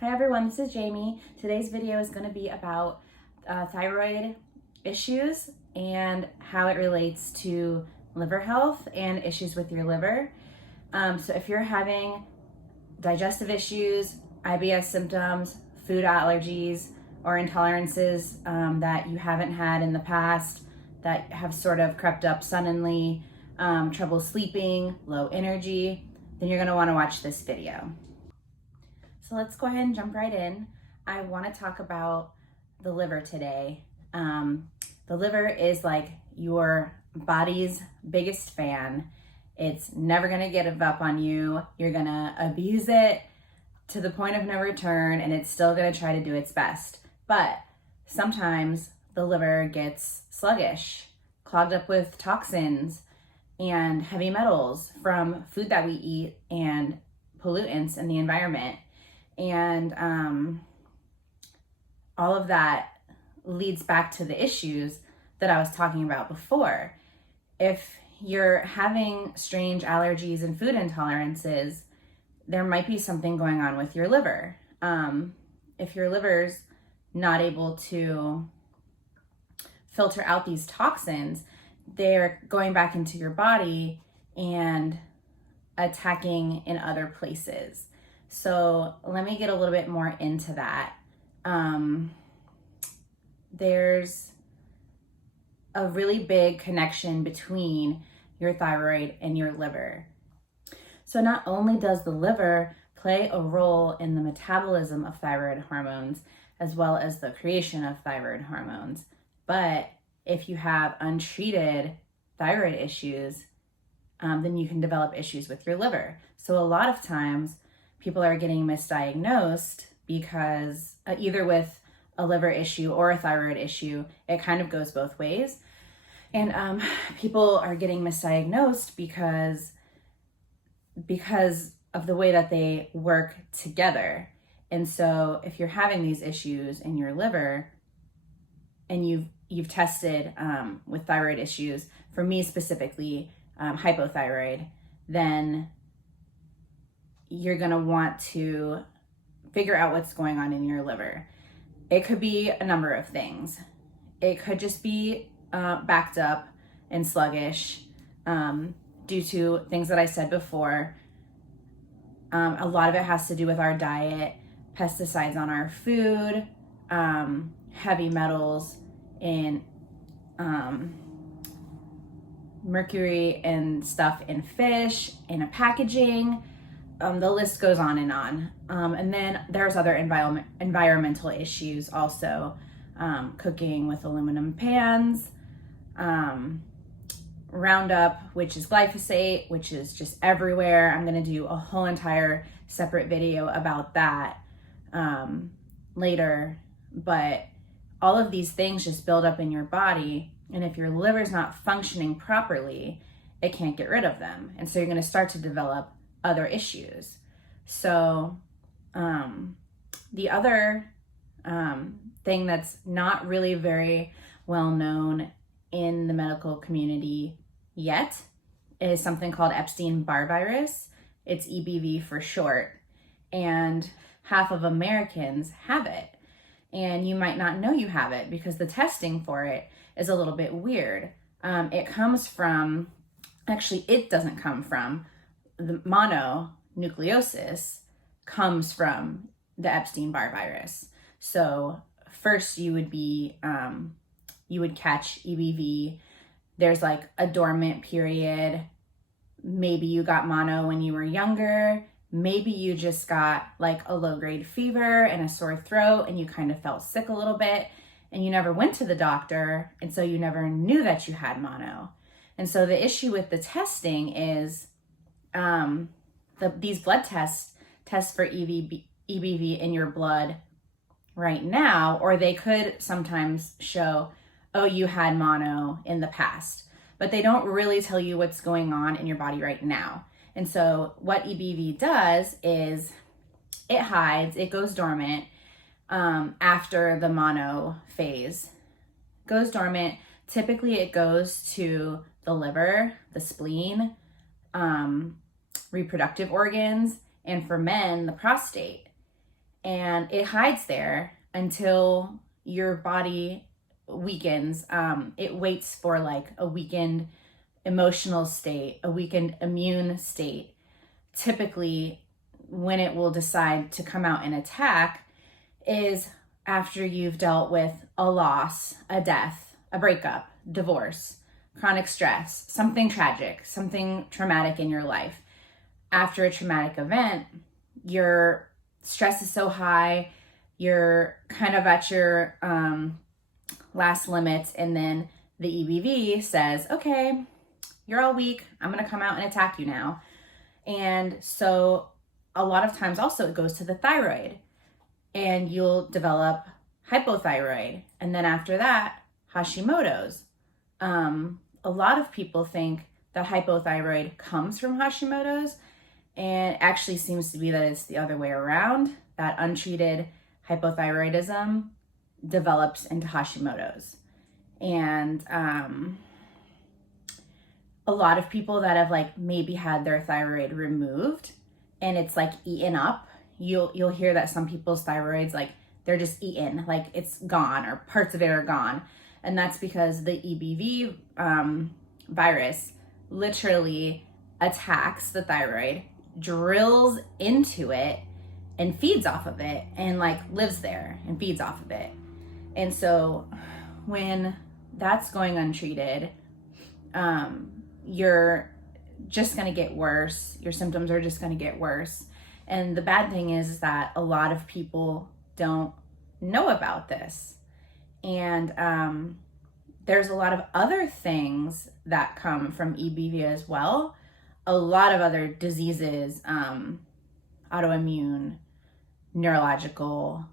Hi everyone, this is Jamie. Today's video is going to be about thyroid issues and how it relates to liver health and issues with your liver. So if you're having digestive issues, IBS symptoms, food allergies, or intolerances that you haven't had in the past that have sort of crept up suddenly, trouble sleeping, low energy, then you're going to want to watch this video. So let's go ahead and jump right in. I want to talk about the liver today. The liver is like your body's biggest fan. It's never going to give up on you. You're going to abuse it to the point of no return, and it's still going to try to do its best. But sometimes the liver gets sluggish, clogged up with toxins and heavy metals from food that we eat and pollutants in the environment. And all of that leads back to the issues that I was talking about before. If you're having strange allergies and food intolerances, there might be something going on with your liver. If your liver's not able to filter out these toxins, they're going back into your body and attacking in other places. So let me get a little bit more into that. There's a really big connection between your thyroid and your liver. So not only does the liver play a role in the metabolism of thyroid hormones, as well as the creation of thyroid hormones, but if you have untreated thyroid issues, then you can develop issues with your liver. So a lot of times, people are getting misdiagnosed because either with a liver issue or a thyroid issue, it kind of goes both ways. And people are getting misdiagnosed because of the way that they work together. And so if you're having these issues in your liver and you've tested with thyroid issues, for me specifically, hypothyroid, then you're going to want to figure out what's going on in your liver. It could be a number of things. It could just be backed up and sluggish due to things that I said before. A lot of it has to do with our diet, pesticides on our food, heavy metals in mercury and stuff in fish, in a packaging. The list goes on. And then there's other environmental issues also. Cooking with aluminum pans, Roundup, which is glyphosate, which is just everywhere. I'm going to do a whole entire separate video about that later. But all of these things just build up in your body. And if your liver's not functioning properly, it can't get rid of them. And so you're going to start to develop other issues. So the other thing that's not really very well known in the medical community yet is something called Epstein Barr virus. It's EBV for short, and half of Americans have it. And you might not know you have it because the testing for it is a little bit weird. It doesn't come from the mononucleosis, comes from the Epstein Barr virus. So first you would catch EBV. There's like a dormant period. Maybe you got mono when you were younger. Maybe you just got like a low-grade fever and a sore throat and you kind of felt sick a little bit and you never went to the doctor, and so you never knew that you had mono. And so the issue with the testing is these blood tests test for EBV in your blood right now, or they could sometimes show, oh, you had mono in the past, but they don't really tell you what's going on in your body right now. And so what EBV does is it hides, it goes dormant after the mono phase. Goes dormant, typically it goes to the liver, the spleen, reproductive organs, and for men, the prostate. and it hides there until your body weakens. It waits for like a weakened emotional state, a weakened immune state. Typically, when it will decide to come out and attack is after you've dealt with a loss, a death, a breakup, divorce, chronic stress, something tragic, something traumatic in your life. After a traumatic event, your stress is so high, you're kind of at your last limits, and then the EBV says, okay, you're all weak, I'm gonna come out and attack you now. And so a lot of times also it goes to the thyroid, and you'll develop hypothyroid, and then after that, Hashimoto's. A lot of people think that hypothyroid comes from Hashimoto's, and it actually seems to be that it's the other way around, that untreated hypothyroidism develops into Hashimoto's. And a lot of people that have like maybe had their thyroid removed and it's like eaten up, you'll hear that some people's thyroids, like they're just eaten, like it's gone or parts of it are gone. And that's because the EBV virus literally attacks the thyroid, drills into it, and feeds off of it, and like lives there and feeds off of it. And so when that's going untreated, you're just going to get worse. Your symptoms are just going to get worse. And the bad thing is that a lot of people don't know about this. And there's a lot of other things that come from EBV as well. A lot of other diseases, autoimmune, neurological,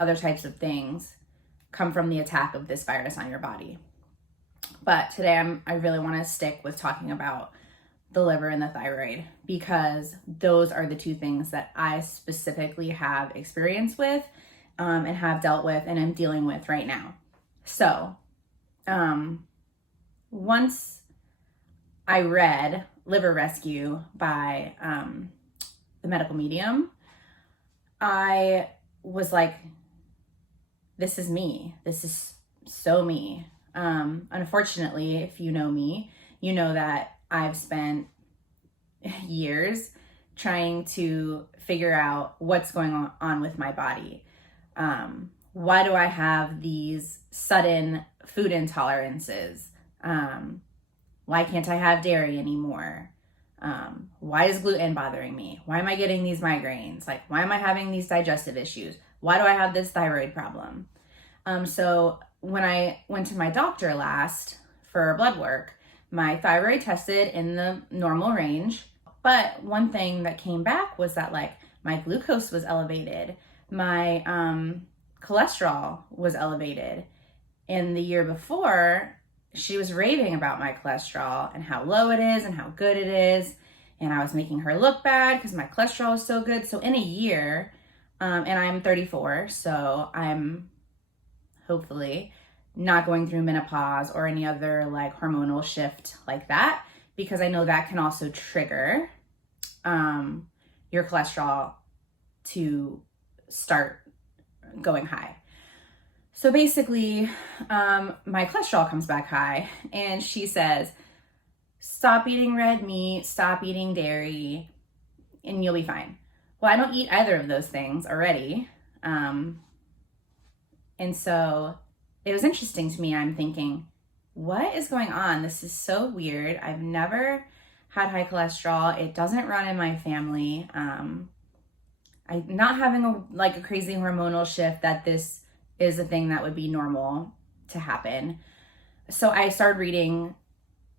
other types of things come from the attack of this virus on your body. But today I really want to stick with talking about the liver and the thyroid, because those are the two things that I specifically have experience with and have dealt with and am dealing with right now. So once I read Liver Rescue by the medical medium, I was like, this is me. This is so me. Unfortunately, if you know me, you know that I've spent years trying to figure out what's going on with my body. Why do I have these sudden food intolerances? Why can't I have dairy anymore? Why is gluten bothering me? Why am I getting these migraines? Like, why am I having these digestive issues? Why do I have this thyroid problem? So when I went to my doctor last for blood work, my thyroid tested in the normal range. But one thing that came back was that like my glucose was elevated. My cholesterol was elevated. And the year before, she was raving about my cholesterol and how low it is and how good it is. And I was making her look bad because my cholesterol was so good. So in a year, and I'm 34, so I'm hopefully not going through menopause or any other like hormonal shift like that, because I know that can also trigger your cholesterol to start going high. So basically, my cholesterol comes back high, and she says, stop eating red meat, stop eating dairy, and you'll be fine. Well, I don't eat either of those things already. And so it was interesting to me. I'm thinking, what is going on? This is so weird. I've never had high cholesterol. It doesn't run in my family. I'm not having a crazy hormonal shift that this is a thing that would be normal to happen. So I started reading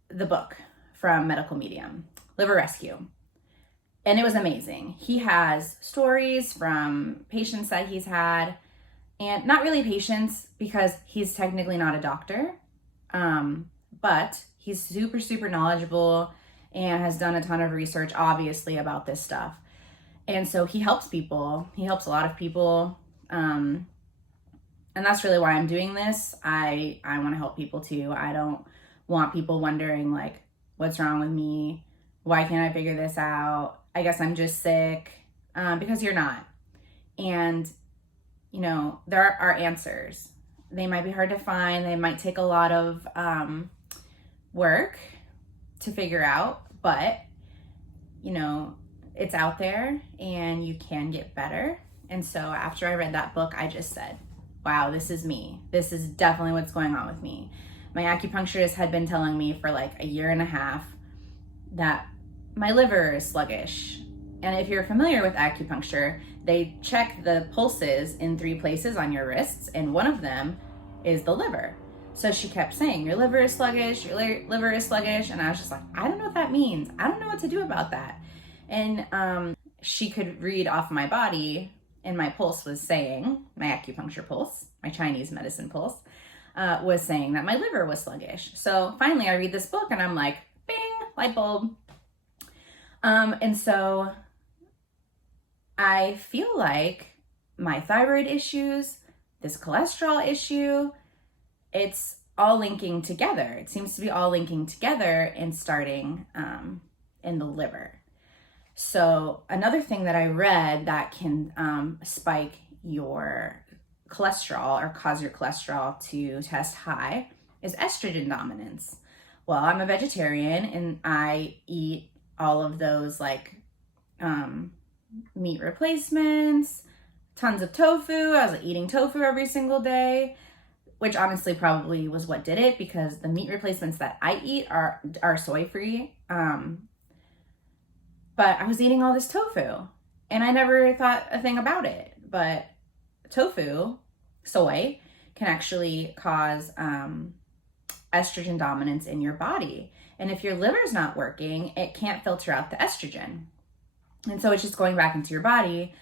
the book from Medical Medium, Liver Rescue. And it was amazing. He has stories from patients that he's had, and not really patients because he's technically not a doctor, but he's super, super knowledgeable and has done a ton of research, obviously, about this stuff. And so he helps people. He helps a lot of people. And that's really why I'm doing this. I want to help people too. I don't want people wondering like, what's wrong with me? Why can't I figure this out? I guess I'm just sick, because you're not. And, you know, there are answers. They might be hard to find. They might take a lot of work to figure out, but, you know, it's out there and you can get better. And so after I read that book, I just said, wow, this is me. This is definitely what's going on with me. My acupuncturist had been telling me for like a year and a half that my liver is sluggish. And if you're familiar with acupuncture, they check the pulses in 3 places on your wrists, and one of them is the liver. So she kept saying, your liver is sluggish, your liver is sluggish. And I was just like, I don't know what that means. I don't know what to do about that. And she could read off my body, and my pulse was saying, my acupuncture pulse, my Chinese medicine pulse, was saying that my liver was sluggish. So finally I read this book and I'm like, bing, light bulb. And so I feel like my thyroid issues, this cholesterol issue, it's all linking together. It seems to be all linking together and starting in the liver. So another thing that I read that can spike your cholesterol or cause your cholesterol to test high is estrogen dominance. Well, I'm a vegetarian and I eat all of those like meat replacements, tons of tofu. I was like, eating tofu every single day, which honestly probably was what did it, because the meat replacements that I eat are soy free. But I was eating all this tofu and I never thought a thing about it. But tofu, soy, can actually cause estrogen dominance in your body. And if your liver's not working, it can't filter out the estrogen. And so it's just going back into your body,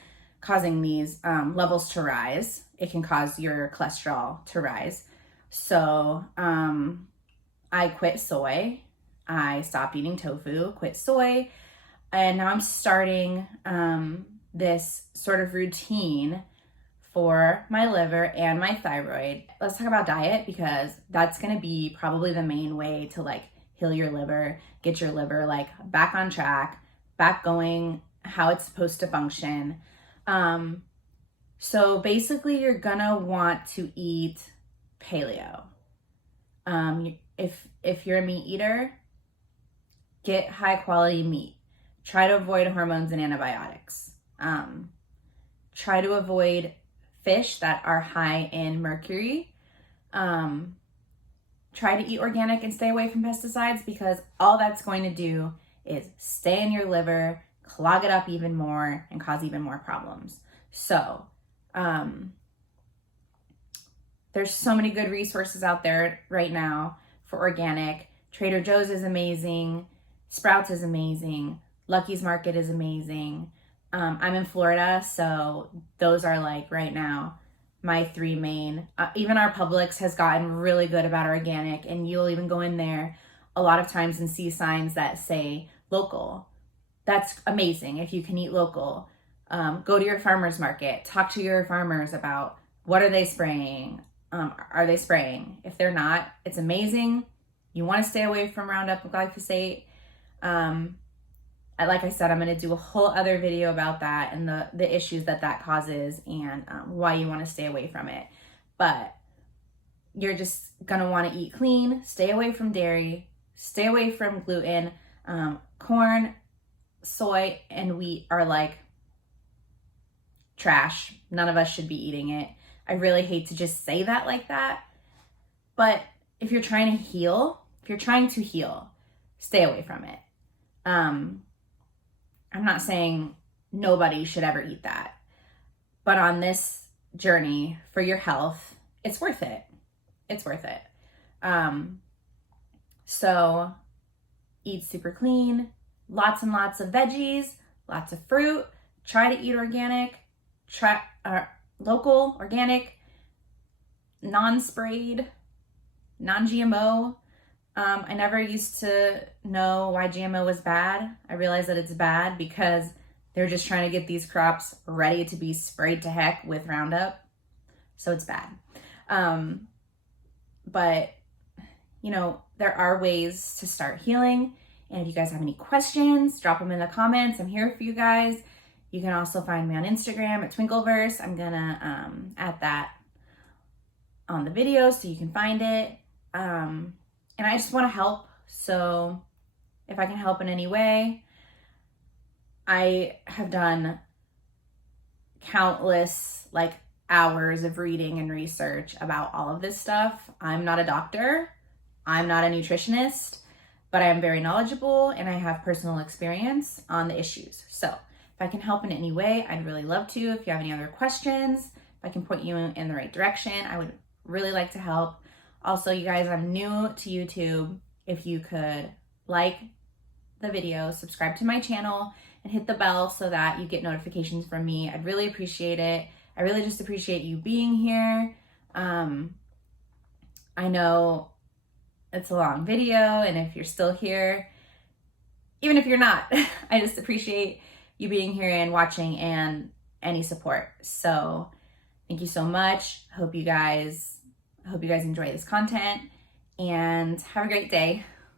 causing these levels to rise. It can cause your cholesterol to rise. So I quit soy. I stopped eating tofu, quit soy. And now I'm starting this sort of routine for my liver and my thyroid. Let's talk about diet, because that's going to be probably the main way to like heal your liver, get your liver like back on track, back going how it's supposed to function. So basically you're gonna want to eat paleo. If you're a meat eater, get high quality meat. Try to avoid hormones and antibiotics. Try to avoid fish that are high in mercury. Try to eat organic and stay away from pesticides, because all that's going to do is stay in your liver, clog it up even more, and cause even more problems. So there's so many good resources out there right now for organic. Trader Joe's is amazing. Sprouts is amazing. Lucky's Market is amazing. I'm in Florida, so those are like right now my 3 main. Even our Publix has gotten really good about organic, and you'll even go in there a lot of times and see signs that say local. That's amazing if you can eat local. Go to your farmer's market. Talk to your farmers about what are they spraying. Are they spraying? If they're not, it's amazing. You want to stay away from Roundup and glyphosate. Like I said, I'm going to do a whole other video about that and the issues that causes, and why you want to stay away from it. But you're just going to want to eat clean, stay away from dairy, stay away from gluten. Corn, soy, and wheat are like trash. None of us should be eating it. I really hate to just say that like that. But if you're trying to heal, stay away from it. I'm not saying nobody should ever eat that, but on this journey for your health, it's worth it. It's worth it. So eat super clean, lots and lots of veggies, lots of fruit. Try to eat organic, local, organic, non-sprayed, non-GMO. I never used to know why GMO was bad. I realized that it's bad because they're just trying to get these crops ready to be sprayed to heck with Roundup. So it's bad. But, you know, there are ways to start healing. And if you guys have any questions, drop them in the comments. I'm here for you guys. You can also find me on Instagram at Twinkleverse. I'm gonna add that on the video so you can find it. And I just want to help. So if I can help in any way, I have done countless hours of reading and research about all of this stuff. I'm not a doctor. I'm not a nutritionist, but I am very knowledgeable and I have personal experience on the issues. So if I can help in any way, I'd really love to. If you have any other questions, if I can point you in the right direction, I would really like to help. Also, you guys, I'm new to YouTube. If you could like the video, subscribe to my channel, and hit the bell so that you get notifications from me, I'd really appreciate it. I really just appreciate you being here. I know it's a long video, and if you're still here, even if you're not, I just appreciate you being here and watching and any support. So thank you so much. I hope you guys enjoy this content and have a great day.